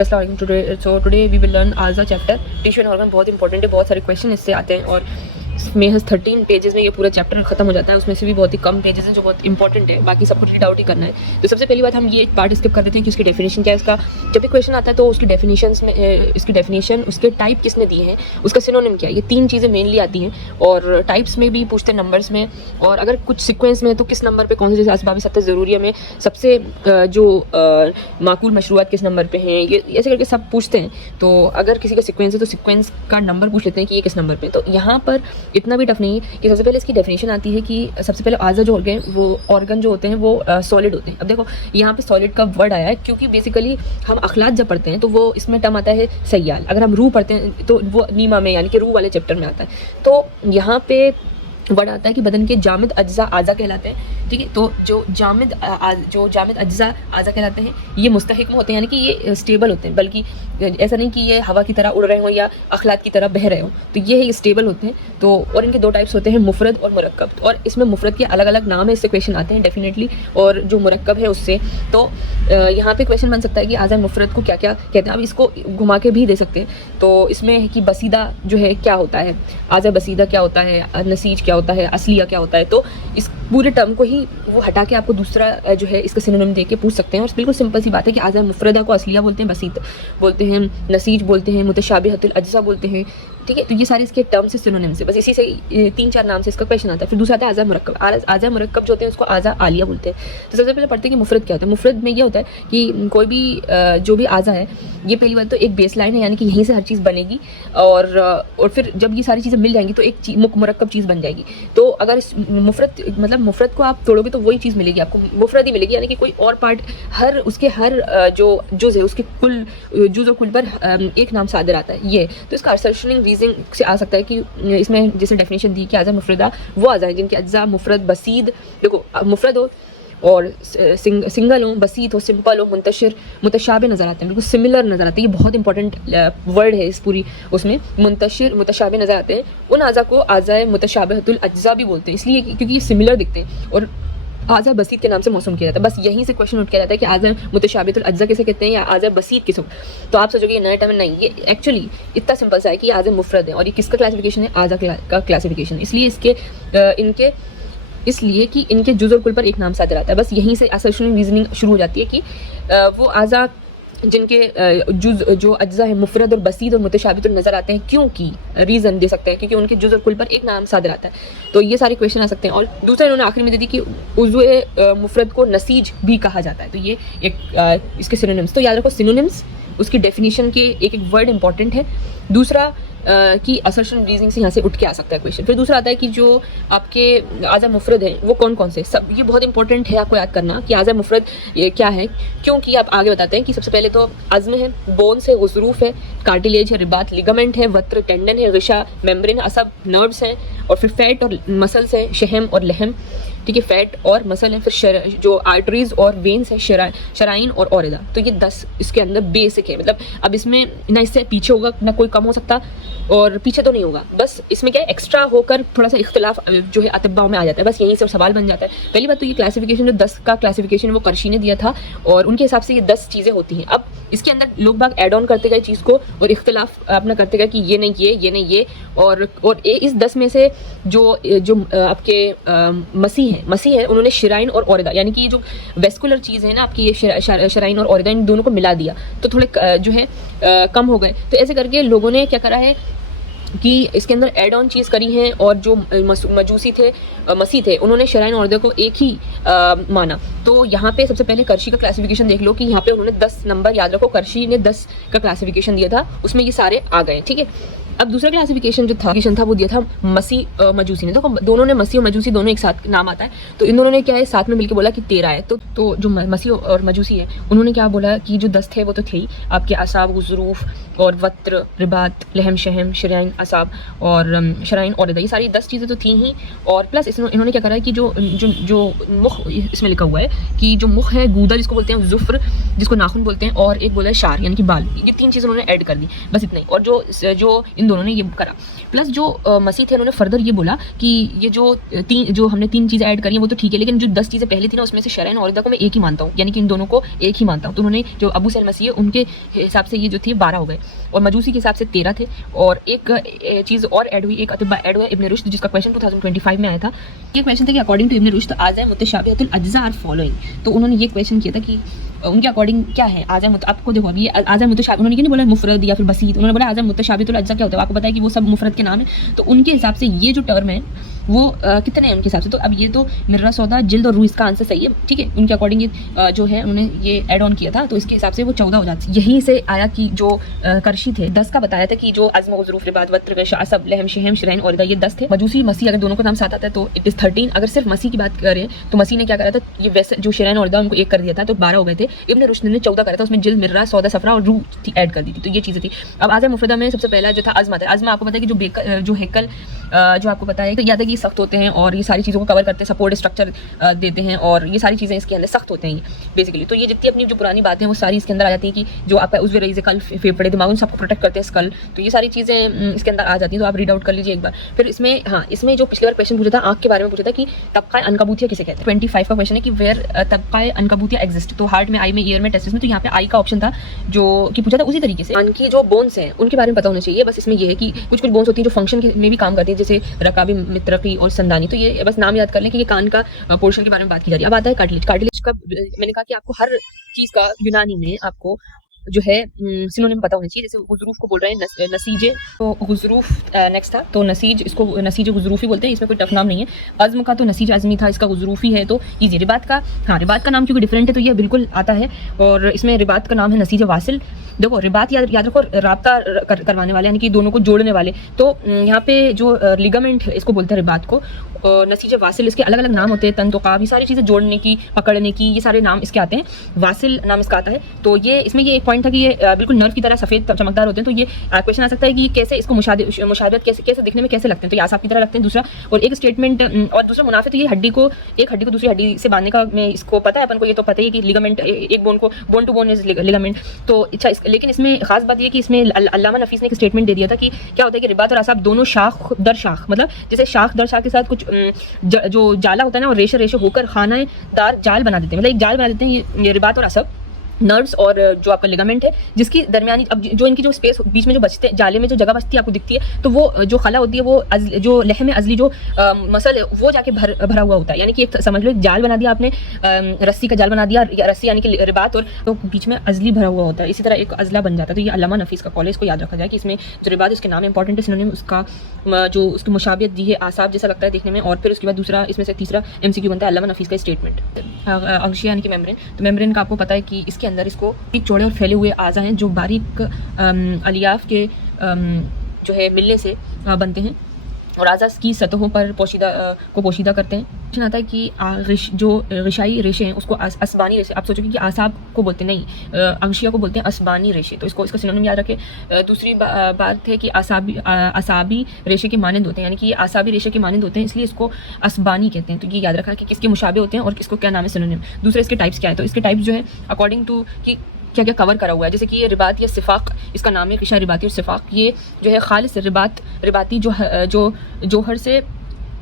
Today we will learn आजा chapter tissue and organ. बहुत important है, बहुत सारे क्वेश्चन इससे आते हैं और महज 13 पेजेस में ये पूरा चैप्टर खत्म हो जाता है। उसमें से भी बहुत ही कम पेजेस हैं जो बहुत इंपॉर्टेंट है, बाकी सब कुछ रीड आउट ही करना है। तो सबसे पहली बात हम ये पार्ट स्किप कर देते हैं कि उसकी डेफिनेशन क्या है। इसका जब भी क्वेश्चन आता है तो उसकी डेफिनेशंस में इसकी डेफिनेशन, उसके टाइप किसने दिए हैं, उसका सिनोनिम क्या है, ये तीन चीज़ें मेनली आती हैं। और टाइप्स में भी पूछते हैं, नंबर्स में, और अगर कुछ सिक्वेंस में है तो किस नंबर पे कौन से, जैसे असबाब सत्ता ज़रूरिया में सबसे जो माकूल मशरूआत किस नंबर पे हैं, ये ऐसे करके सब पूछते हैं। तो अगर किसी का सिक्वेंस है तो सिक्वेंस का नंबर पूछ लेते हैं कि ये किस नंबर पे। तो यहाँ पर इतना भी टफ नहीं है कि सबसे पहले इसकी डेफिनेशन आती है कि सबसे पहले आज़ा जो ऑर्गन, वो ऑर्गन जो होते हैं वो सॉलिड होते हैं। अब देखो यहाँ पे सॉलिड का वर्ड आया है क्योंकि बेसिकली हम अखलाक जब पढ़ते हैं तो वो इसमें टर्म आता है सयाल। अगर हम रूह पढ़ते हैं तो वो नीमा में यानी कि रूह वाले चैप्टर में आता है। तो यहाँ पे वर्ड आता है कि बदन के जामिद अज्जा आज़ा कहलाते हैं, ठीक है। तो जो जामिद अज्जा आज़ा कहलाते हैं ये मुस्तहिकम होते हैं, यानी कि ये स्टेबल होते हैं, बल्कि ऐसा नहीं कि ये हवा की तरह उड़ रहे हों या अखलाक की तरह बह रहे हों। तो ये स्टेबल होते हैं। तो और इनके दो टाइप्स होते हैं, मुफरद और मुरक्कब। और इसमें मुफरद के अलग अलग नाम है, इससे क्वेश्चन आते हैं डेफिनेटली, और जो मुरक्कब है उससे। तो यहाँ पे क्वेश्चन बन सकता है कि आज़ा मुफरद को क्या क्या कहते हैं। अब इसको घुमा के भी दे सकते हैं। तो इसमें है कि बसीदा जो है क्या होता है, आज़ा बसीदा क्या होता है, नसीज क्या होता है, असलिया क्या होता है। तो इस पूरे टर्म को ही वो हटा के आपको दूसरा जो है इसका सिनोनिम दे के पूछ सकते हैं। और बिल्कुल सिंपल सी बात है कि आज़ा मुफरदा को असलिया बोलते हैं, बसीत बोलते हैं, नसीज बोलते हैं, मुतशाबिहतुल अज्जा बोलते हैं, ठीक है। तो ये सारे इसके टर्म से सिनोनिम से, बस इसी से 3-4 नाम से इसका क्वेश्चन आता है। फिर दूसरा आता है आज़ा मुरक्कब। आज़ा मुरक्कब जो होते हैं उसको आज़ा आलिया बोलते हैं। तो सबसे पहले पढ़ते हैं कि मुफरद क्या होता है। मुफरद में ये होता है कि कोई भी जो भी आज़ा है, ये पहली बात तो एक बेस लाइन है, यानी कि यहीं से हर चीज़ बनेगी, और फिर जब ये सारी चीज़ें मिल जाएंगी तो एक मुरक्कब चीज़ बन जाएगी। तो अगर इस मुफरद को आप तोड़ोगे तो वही चीज़ मिलेगी आपको, मुफरद ही मिलेगी, यानी कि कोई और पार्ट उसके हर जो जुज़ है उसके कुल जुज़ और कुल पर एक नाम सादर आता है ये। तो इसका असर्शनिंग रीजनिंग से आ सकता है कि इसमें जैसे डेफिनेशन दी कि आज़ा मुफरदा वो आज़ा है जिनके अज्जा मुफरद बसीद, देखो मुफरद हो और सिंगल हो, बसीत हो, सिंपल हो, मुंतशिर, मुतशाबे नज़र आते हैं, बिल्कुल सिमिलर नज़र आते हैं। ये बहुत इंपॉर्टेंट वर्ड है इस पूरी उसमें, मुंतशिर मुतशाबे नज़र आते हैं। उन आज़ा को आज़ा मुतशाबिहतुल अज्जा भी बोलते हैं, इसलिए क्योंकि ये सिमिलर दिखते हैं। और आज़ा बसीत के नाम से मौसूम किया जाता है। बस यहीं से क्वेश्चन उठ किया जाता है कि आज़ा मुतशाबिहतुल अज्जा किसे कहते हैं या आज़ा बसीत किसे। तो आप सोचोगे ये नया टर्म नहीं, ये एक्चुअली इतना सिंपल सा है कि आज़ा मुफरद है और ये किसका क्लासिफिकेशन है, आज़ा का क्लासिफिकेशन। इसलिए इसलिए कि इनके जुज़ और कुल पर एक नाम सादर आता है। बस यहीं से असर्शनिंग रीजनिंग शुरू हो जाती है कि वो आज़ा जिनके जुज़ जो अज्जा है मुफरद और बसीद और मुतशाबिह नज़र आते हैं, क्योंकि रीज़न दे सकते हैं क्योंकि उनके जुज़ और कुल पर एक नाम सादर आता है। तो ये सारे क्वेश्चन आ सकते हैं। और दूसरा इन्होंने आखिरी में दे दी कि उज़्व मुफरद को नसीज भी कहा जाता है। तो ये एक इसके सिनोनिम्स, तो याद रखो सिनोनिम्स, उसकी डेफिनेशन के एक एक वर्ड इंपॉर्टेंट है। दूसरा कि असर्शन रीजनिंग से यहाँ से उठ के आ सकता है क्वेश्चन। फिर दूसरा आता है कि जो आपके आज़ा मुफरद हैं वो कौन कौन से, सब ये बहुत इंपॉर्टेंट है आपको याद करना कि आज़ा मुफरद क्या है, क्योंकि आप आगे बताते हैं कि सबसे पहले तो अज़्म है, बोन्स है, गुज़रूफ है, कार्टिलेज है, रिबात लिगामेंट है, वत्र टेंडन है, ग़िशा मेम्ब्रेन है, असब नर्व्स हैं, और फिर फैट और मसल्स हैं, शहम और लहम, ठीक है, फैट और मसल है। फिर जो आर्टरीज और वेन्स है, शराइन और औरदा। तो ये 10 इसके अंदर बेसिक है। मतलब अब इसमें ना इससे पीछे होगा ना कोई कम हो सकता, और पीछे तो नहीं होगा, बस इसमें क्या है एक्स्ट्रा होकर थोड़ा सा इख्तिलाफ जो है अतब्बाओं में आ जाता है। बस यहीं से सवाल बन जाता है। पहली बात तो ये क्लासिफिकेशन जो 10 का क्लासिफिकेशन वो करशी ने दिया था और उनके हिसाब से ये 10 चीज़ें होती हैं। अब इसके अंदर लोग बाग ऐड ऑन करते गए चीज़ को और इख्तिलाफ अपना करते गए कि ये नहीं ये नहीं ये, और इस 10 में से जो आपके मसीह है उन्होंने शराइन और औरदा, यानी कि ये जो वेस्कुलर चीज़ है ना आपकी, ये शराइन और औरदा, इन दोनों को मिला दिया तो थोड़े जो है कम हो गए। तो ऐसे करके लोगों ने क्या करा है कि इसके अंदर एड ऑन चीज़ करी है, और जो मजूसी थे, मसीह थे, उन्होंने शराइन और औरदा को एक ही माना। तो यहाँ पे सबसे पहले करशी का क्लासिफिकेशन देख लो कि यहाँ पे उन्होंने 10 नंबर, याद रखो करशी ने 10 का क्लासिफिकेशन दिया था, उसमें ये सारे आ गए, ठीक है। अब दूसरा क्लासिफिकेशन जो था वो दिया था मसीह मजूसी ने। तो दोनों ने, मसीह और मजूसी दोनों एक साथ नाम आता है, तो इन दोनों ने क्या है साथ में मिलकर बोला कि 13 है। तो जो मसीह और मजूसी है उन्होंने क्या बोला कि जो 10 थे वो तो थे ही आपके असाब, गुज़रूफ और वत्र, रिबात, लहम, शहम, शराइन, असाब और शराइन और ये सारी 10 चीज़ें तो थी ही। और प्लस इन्होंने क्या करा है कि जो मुख इसमें लिखा हुआ है कि जो मुख है, गूदा जिसको बोलते हैं, जुफ्र जिसको नाखून बोलते हैं, और एक बोला है शार यानी कि बाल, ये 3 चीज़ें उन्होंने ऐड कर दी, बस इतना ही। और जो इन दोनों ने ये करा। प्लस जो मसीह थे उन्होंने फर्दर ये बोला कि ये जो हमने 3 चीज़ें ऐड करी हैं वो तो ठीक है, लेकिन जो 10 चीज़ें पहले थी ना उसमें से शरैन और औरदा को मैं एक ही मानता हूँ, यानी कि इन दोनों को एक ही मानता हूँ। तो उन्होंने जो अबू सैल मसीह है उनके हिसाब से ये जो थे 12 हो गए, और मजूसी के हिसाब से 13 थे। और एक चीज़ और ऐड हुई, एक अतिबा ऐड हुआ इब्न रुश्द, जिसका क्वेश्चन 2025 में आया था। ये क्वेश्चन था कि अकॉर्डिंग टू इब्न रुश्द आज़ाए मुतशाबिहतुल अज्जा आर फॉलोइंग। तो उन्होंने ये क्वेश्चन किया था कि उनके अकॉर्डिंग क्या है आज़ाए आपको देखो अभी आज़ाए मुतशाबिह, उन्होंने क्यों नहीं बोला मुफरद या फिर बसीत, उन्होंने बोला आज़ाए मुतशाबिहतुल अज्जा क्या होता है, आपको पता है कि वो सब मुफरद के नाम है। तो उनके हिसाब से ये जो टर्म है वो कितने हैं उनके हिसाब से। तो अब ये तो मिर्रा सौदा जिल्द और रूह इसका आंसर सही है, ठीक है। उनके अकॉर्डिंग ये जो है उन्होंने ये ऐड ऑन किया था, तो इसके हिसाब से वो 14 हो जाती है। यहीं से आया कि जो करशी थे 10 का बताया था कि जो अज़्म व रिबात वत्र शासब लहम शहम शरैन और ये 10 थे। मजूसी मसीह अगर दोनों का नाम साथ आता है तो इट इज़ 13। अगर सिर्फ मसीह की बात करें तो मसीह ने क्या करा था, ये वैसे जो शरैन और उनको एक कर दिया था तो 12 हो गए थे। इब्न रुश्द ने 14 करा था, उसमें जिल्द मिर्रा सौदा सफरा और रूह ऐड कर दी थी। तो ये चीज़ें थी। अब आज़ाए मुफरदा में सबसे पहला जो था अज़्मा था। अज़्मा आपको पता है कि जो हेकल जो आपको पता है कि याद है कि सख्त होते हैं और ये सारी चीज़ों को कवर करते हैं, सपोर्ट स्ट्रक्चर देते हैं और ये सारी चीज़ें इसके अंदर सख्त होते हैं ये बेसिकली। तो ये जितनी अपनी जो पुरानी बातें हैं वो सारी इसके अंदर आ जाती हैं कि जो आपका उस रईज़ कल फेफड़े दिमाग उन सबको प्रोटेक्ट करते हैं स्कल, तो ये सारी चीज़ें इसके अंदर आ जाती हैं। तो आप रीड आउट कर लीजिए एक बार। फिर इसमें हाँ, इसमें जो पिछली बार क्वेश्चन पूछा था आँख के बारे में पूछा था कि तबक़ा अनकबूतिया किसे कहते हैं। 25 का क्वेश्चन है कि वेयर तबक़ा अनकबूतिया एग्जिस्ट। तो हार्ट में, आई में, ईयर में, टेस्टिस में, तो यहाँ पे आई का ऑप्शन था जो कि पूछा था। उसी तरीके से कान की जो बोन्स हैं उनके बारे में पता होना चाहिए। बस इसमें ये है कि कुछ बोन्स होती हैं जो फंक्शन में भी काम करती है, जैसे रकाबी, मित्रकी और संदानी। तो ये बस नाम याद कर लें कि ये कान का पोर्शन के बारे में बात की जा रही है। अब आता है कार्टिलेज। कार्टिलेज का मैंने कहा कि आपको हर चीज़ का यूनानी में आपको जो है सिनोनिम पता होना चाहिए। जैसे गुज़रूफ को बोल रहे हैं नसीजे, तो गुज़रूफ नेक्स्ट था, तो नसीज, इसको नसीज गुज़रूफी बोलते हैं, इसमें कोई टफ नाम नहीं है। अज़्म का तो नसीज अज़मी था, इसका गुज़रूफी है तो ईजी। रिबात का, हाँ रिबात का नाम क्योंकि डिफरेंट है तो ये बिल्कुल आता है, और इसमें रिबात का नाम है नसीज वासिल। देखो रिबात याद रखो, राब्ता करवाने वाले, यानी कि दोनों को जोड़ने वाले। तो यहाँ पे जो लिगामेंट है इसको बोलते हैं रिबात को। नसीज वासिल, इसके अलग अलग नाम होते हैं, तन तो काब, ये सारी चीज़ें जोड़ने की, पकड़ने की, ये सारे नाम इसके आते हैं। वासिल नाम इसका आता है। तो ये इसमें ये एक पॉइंट था कि ये बिल्कुल नर्व की तरह सफ़ेद चमकदार होते हैं। तो ये क्वेश्चन आ सकता है कि कैसे इसको मुशाबहत कैसे दिखने में कैसे लगते हैं। तो ये आसाब की तरह लगते हैं। दूसरा और एक स्टेटमेंट और दूसरा मुनाफे, तो ये एक हड्डी को दूसरी हड्डी से बांधने का में इसको पता है अपन को, ये तो पता ही है कि लिगामेंट एक bone to bone is ligament. तो अच्छा लेकिन इसमें खास बात ये कि इसमें अल्लामा नफीस ने एक स्टेटमेंट दे दिया था कि क्या होता है कि रिबात और आसाब दोनों शाख दर शाख, मतलब जैसे शाख दर शाख के साथ कुछ जो जाला होता है ना वो रेशे होकर खाना दार जाल बना देते हैं, मतलब एक जाल बना देते हैं ये रिबात और आसाब, नर्व्स और जो आपका लिगामेंट है, जिसकी दरमियानी अब जो इनकी जो स्पेस बीच में जो बचते हैं, जाले में जो जगह बचती है आपको दिखती है, तो वो जो खला होती है वो जो लहम अजली जो मसल है वो जाके भरा हुआ होता है। यानी कि एक समझ लो एक जाल बना दिया आपने, रस्सी का जाल बना दिया, रस्सी यानी कि रिबात, और तो बीच में अजली भरा हुआ होता है, इसी तरह एक अजला बन जाता है। तो ये अल्लामा नफीस का कॉल है, इसको याद रखा जाए कि इसमें जो रिबात इसके नाम इंपॉर्टेंट है, सिनोनिम उसका जो उसकी मुशाबियत दी है आसाब जैसा लगता है देखने में। और फिर उसके बाद दूसरा इसमें से तीसरा MCQ बनता है अल्लामा नफीस का स्टेटमेंट। अंशिया यानी कि मेम्ब्रेन, तो मेम्ब्रेन का आपको पता है कि इसके अंदर इसको चौड़े और फैले हुए आज़ा हैं जो बारीक अलियाफ के जो है मिलने से बनते हैं और आज़ा की सतहों पर पोशीदा करते हैं। प्रश्न आता है कि जो ग़िशाई रेशे हैं उसको असबानी रेशे, आप सोचोगे कि आसाब को बोलते नहीं, अंशिया को बोलते हैं असबानी रेशे, तो इसका सिनोनिम याद रखें। दूसरी बात है कि असाबी रेशे के मानंद होते हैं, यानी कि ये आसाबी रेशे के मानंद होते हैं, इसलिए इसको असबानी कहते हैं। तो ये याद रखा कि किसके मुशाबे होते हैं और किसको क्या नाम है सिनोनिम। दूसरे इसके टाइप्स क्या है, तो इसके टाइप्स जो है अकॉर्डिंग टू कि क्या क्या कवर करा हुआ है, जैसे कि ये रिबात या सिफाक, इसका नाम है ग़िशा रिबाती और सिफाक। ये जो है खालिस रिबाती जो जोहर से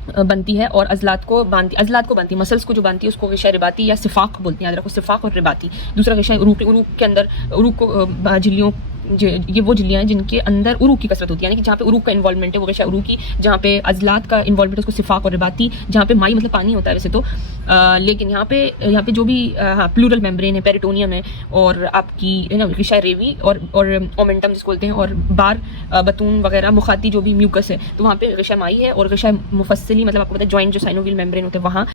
बनती है और अजलात को बांधती है, मसल्स को जो बांधती है उसको ग़िशा रिबाती या सिफाक बोलते हैं, याद रखो सिफाक और रिबाती। दूसरा ग़िशा उरूक के अंदर उरूक को झिल्लियों, ये वो झिल्लियाँ हैं जिनके अंदर उरूक की कसरत होती है, यानी कि जहाँ पे उरूक का इन्वॉल्वमेंट है वो ग़िशा उरूकी, जहाँ पे अजलात का इन्वॉल्वमेंट है उसको सिफाक और रिबाती, जहाँ पे माई मतलब पानी होता है वैसे तो, लेकिन यहाँ पे जो भी हाँ प्लूरल मेम्ब्रेन है, पेरिटोनियम है और आपकी है ना ग़िशा रेवी और ओमेंटम जिसको बोलते हैं, और बार बतून वगैरह मुखाती जो भी म्यूकस है, तो वहाँ पे ग़िशा माई है, और ग़िशा मुफस्सली मतलब आपको पता है जॉइंट जो साइनोवियल मेम्ब्रेन होते हैं वहाँ